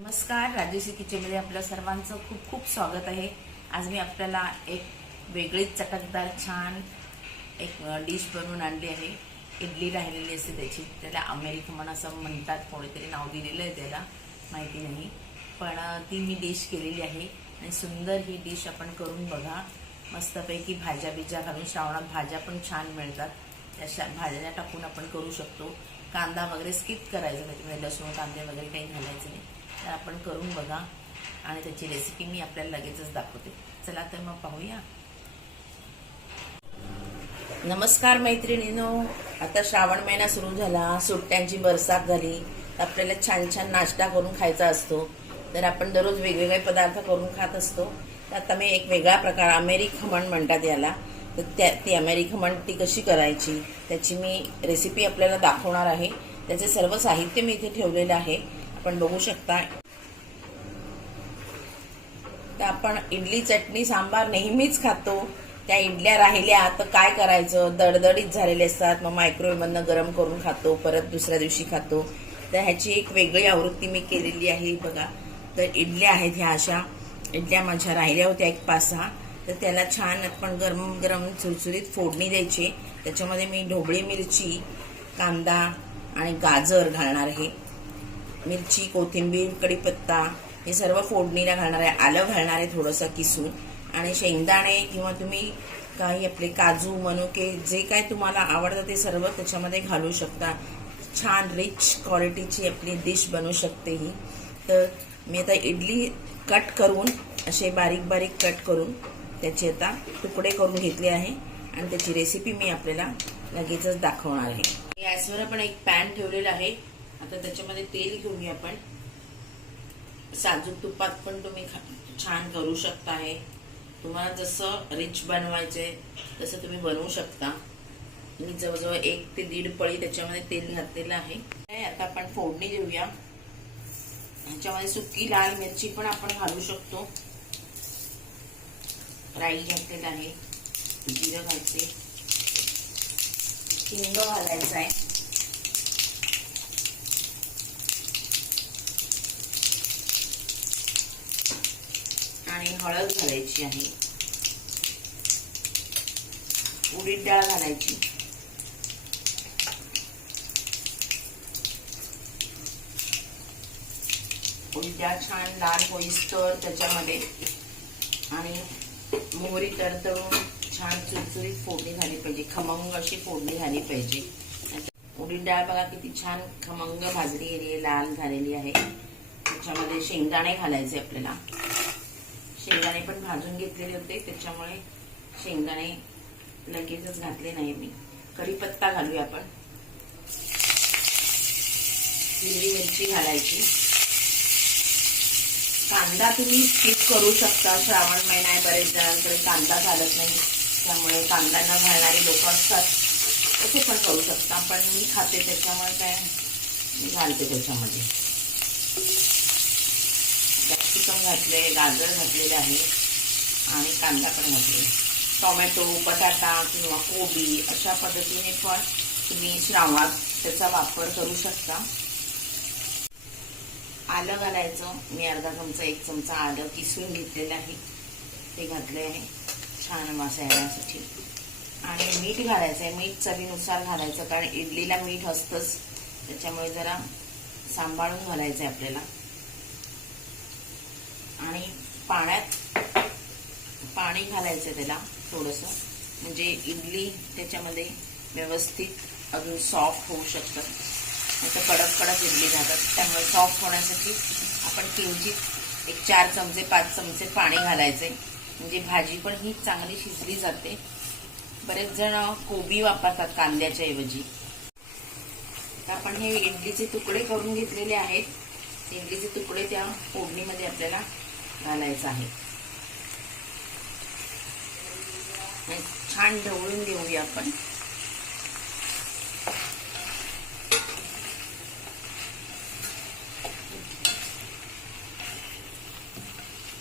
नमस्कार, राजश्री किचनमध्ये आपल्या सर्वांचं खूप खूप स्वागत आहे। आज मी आपल्याला एक वेगळीच चटकदार छान एक डिश बनवून आणली आहे। इडली राहिलेली असते त्याची, त्याला अमेरिकन असं म्हणतात, कोणीतरी नाव दिलेलं आहे त्याला, माहिती नाही, पण ती मी डिश केलेली आहे आणि सुंदर ही डिश आपण करून बघा। मस्तपैकी भाज्या बिज्या घालून, श्रावणात भाज्या पण छान मिळतात, त्या भाज्या टाकून आपण करू शकतो। कांदा वगैरे स्किप करायचं, त्याच्यामध्ये लसूण कांदे वगैरे काही घालायचं नाही, तर आपण करून बघा आणि त्याची रेसिपी मी आपल्याला लगेचच दाखवते। चला तर मग पाहूया। नमस्कार मैत्रिणींनो, आता श्रावण महिना सुरू झाला, सुट्ट्यांची बरसात झाली, तर आपल्याला छान छान नाश्ता करून खायचा असतो। तर आपण दररोज वेगवेगळे पदार्थ करून खात असतो। तर आता मी एक वेगळा प्रकार, अमेरिकन खमण म्हणतात याला, तर ती अमेरिकन खमण ती कशी करायची त्याची मी रेसिपी आपल्याला दाखवणार आहे। त्याचे सर्व साहित्य मी इथे ठेवलेले आहे, आपण बघू शकता। तर आपण इडली चटणी सांबार नेहमीच खातो, त्या इडल्या राहिल्या तर काय करायचं, दडदडीत झालेले असतात, मग मायक्रोवेव्ह मधनं गरम करून खातो, परत दुसऱ्या दिवशी खातो। तर ह्याची एक वेगळी आवृत्ती मी केलेली आहे बघा। तर इडल्या आहेत, ह्या अशा इडल्या माझ्या राहिल्या होत्या एक 5-6, तर त्याला छान आपण गरम गरम चुरचुरीत फोडणी द्यायची। त्याच्यामध्ये मी ढोबळी मिरची, कांदा आणि गाजर घालणार आहे, मिरची, कोथिंबीर, कढीपत्ता हे सर्व फोडणीला घालणार आहे, आलं घालणार आहे थोडंसं किसून, आणि शेंगदाणे किंवा तुम्ही काही आपले काजू, मनुके जे काय तुम्हाला आवडतं ते सर्व त्याच्यामध्ये घालू शकता। छान रिच क्वालिटीची आपली डिश बनू शकते ही। तर मी आता इडली कट करून असे बारीक बारीक कट करून त्याचे आता तुकडे करून घेतले आहे आणि त्याची रेसिपी मी आपल्याला लगेचच दाखवणार आहे। गॅसवर आपण एक पॅन ठेवलेला आहे, आता त्याच्यामध्ये तेल घेऊया आपण। साजूक तुपात पण तुम्ही छान करू शकता, आहे तुम्हाला जसं रिच बनवायचे तसं तुम्ही बनवू शकता। मी जवळजवळ 1 ते 1.5 पळी त्याच्यामध्ये तेल घातलेलं आहे। आता आपण फोडणी देऊया। ह्याच्यामध्ये सुकी लाल मिरची पण आपण घालू शकतो, राई घातलेला आहे, जिरं घालते, हिंग घालायचा आहे, आणि हळद घालायची आहे, उडीद डाळ घालायची, उडीद डाळ छान लाल होईस्तोवर त्याच्यामध्ये, आणि मोहरी तडतडून छान चुरचुरीत फोडणी झाली पाहिजे, खमंग अशी फोडणी झाली पाहिजे। उडीद डाळ बघा किती छान खमंग भाजली गेली, लाल झालेली आहे। त्याच्यामध्ये शेंगदाणे घालायचे आपल्याला, शेंगदाणे पण भाजून घेतलेले होते, त्याच्यामुळे शेंगदाणे लगेचच घातले नाही मी। कढीपत्ता घालूया आपण, हिरवी मिरची घालायची, कांदा तुम्ही स्किप करू शकता, श्रावण महिना आहे, बरेच जणांकडे कांदा घालत नाही, त्यामुळे कांदा न घालणारी लोक असतात, तसे पण करू शकता, पण मी खाते त्याच्यामुळे काय मी घालते त्याच्यामध्ये। कॅप्सिकम घातले, गाजर घातलेले आहे, आणि कांदा पण घातले, टोमॅटो, बटाटा किंवा कोबी अशा पद्धतीने पण तुम्ही श्रावणात त्याचा वापर करू शकता। आलं घालायचं, मी अर्धा चमचा 1 चमचा आलं किसून घेतलेलं आहे, ते घातले आहे छान वास येण्यासाठी। आणि मीठ घालायचं आहे, मीठ चवीनुसार घालायचं, कारण इडलीला मीठ असतंच, त्याच्यामुळे जरा सांभाळून घालायचं आहे आपल्याला। आणि पाणी घालायचं त्याला थोडंसं, म्हणजे इडली त्याच्यामध्ये व्यवस्थित अजून सॉफ्ट होऊ शकतात, नाही तर कडक कडक इडली जातात, त्यामुळे सॉफ्ट होण्यासाठी आपण किंचित 4 चमचे 5 चमचे पाणी घालायचे, म्हणजे भाजी पण ही चांगली शिजली जाते। बरेच जण कोबी वापरतात कांद्याच्या ऐवजी। तर आपण हे इडलीचे तुकडे करून घेतलेले आहेत, इडलीचे तुकडे त्या फोडणीमध्ये आपल्याला घालायचं आहे, छान ढवळून घेऊया आपण।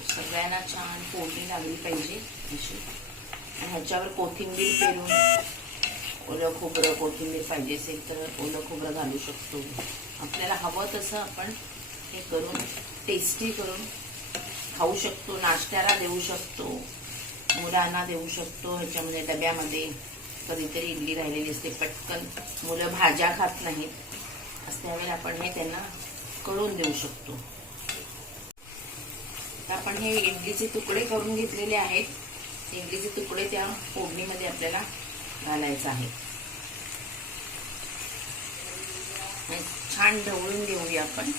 सगळ्यांना छान फोडणी लागली पाहिजे अशी, आणि ह्याच्यावर कोथिंबीर पेरून, ओलं खोबरं, कोथिंबीर पाहिजे असेल तर ओलं खोबरं घालू शकतो, आपल्याला हवं तसं आपण हे करून टेस्टी करून खाऊ शकतो, नाश्त्याला देऊ शकतो, मुलांना देऊ शकतो. ह्याच्यामध्ये डब्यामध्ये कधीतरी इडली राहिलेली असते, पटकन मुलं भाज्या खात नाहीत, असं त्यावेळेला आपण हे त्यांना करून देऊ शकतो. तर आपण हे इडलीचे तुकडे करून घेतलेले आहेत. इडलीचे तुकडे त्या फोडणीमध्ये आपल्याला घालायचं आहे. छान ढवळून घेऊया आपण.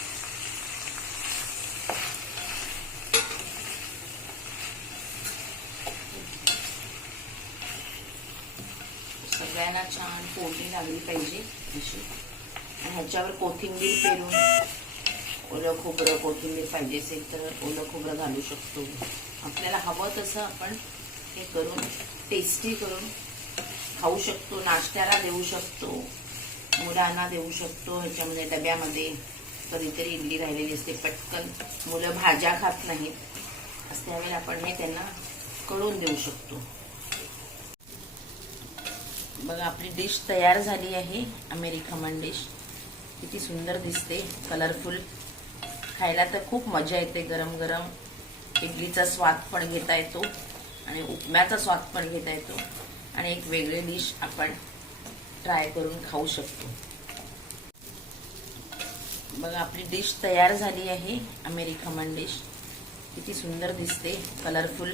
सगळ्यांना छान फोडणी लागली पाहिजे अशी. आणि ह्याच्यावर कोथिंबीर पेरून, ओलं खोबरं, कोथिंबीर पाहिजे असेल तर ओलं खोबरं घालू शकतो. आपल्याला हवं तसं आपण हे करून टेस्टी करून खाऊ शकतो, नाश्त्याला देऊ शकतो, मुलांना देऊ शकतो. ह्याच्यामध्ये डब्यामध्ये कधीतरी इडली राहिलेली असते, पटकन मुलं भाज्या खात नाहीत, असं त्यावेळेला आपण हे त्यांना करून देऊ शकतो. बघा आपली डिश तयार झाली आहे. अमेरिकन डिश किती सुंदर दिसते, कलरफुल. खायला तर खूप मजा येते. गरम गरम इडलीचा स्वाद पण घेता येतो आणि उपम्याचा स्वाद पण घेता येतो. आणि एक वेगळी डिश आपण ट्राय करून खाऊ शकतो. बघा आपली डिश तयार झाली आहे. अमेरिकन डिश किती सुंदर दिसते, कलरफुल.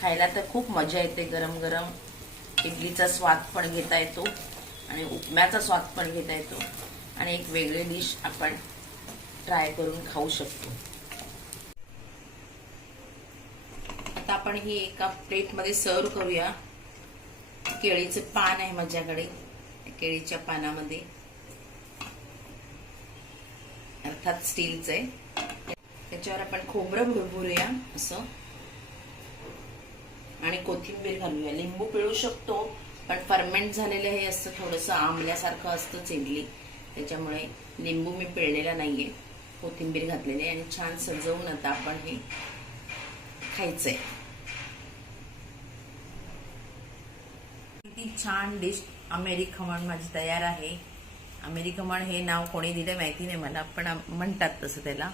खायला तर खूप मजा येते. गरम गरम इडलीचा स्वाद पण घेता येतो आणि उपम्याचा स्वाद पण घेता येतो. आणि एक वेगळी डिश आपण ट्राय करून खाऊ शकतो. आता आपण ही एका प्लेटमध्ये सर्व करूया. केळीचे पान आहे माझ्याकडे. केळीच्या पानामध्ये, अर्थात स्टीलचं आहे, त्याच्यावर आपण खोबरं भुरभुरूया असं आणि कोथिंबीर घालूया. लिंबू पिळू शकतो, पण फर्मेंट झालेलं हे असतं, थोडंसं आंबल्यासारखं असतंच इडली, त्याच्यामुळे लिंबू मी पिळलेला नाहीये, कोथिंबीर घातलेली आहे. आणि छान सजवून आता आपण हे खायचंय. किती छान डिश अमेरिकन माझी तयार आहे. अमेरिकन हे नाव कोणी दिलं माहिती नाही मला, पण म्हणतात तसं त्याला.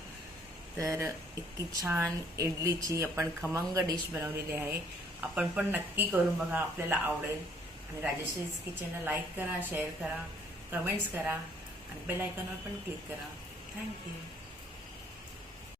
तर इतकी छान इडलीची आपण खमंग डिश बनवलेली आहे. आपण पण नक्की करून बघा, आपल्याला आवडेल. आणि राजश्रीज किचनला लाईक करा, शेअर करा, कमेंट्स करा आणि बेल आयकॉनवर पण क्लिक करा. थँक्यू.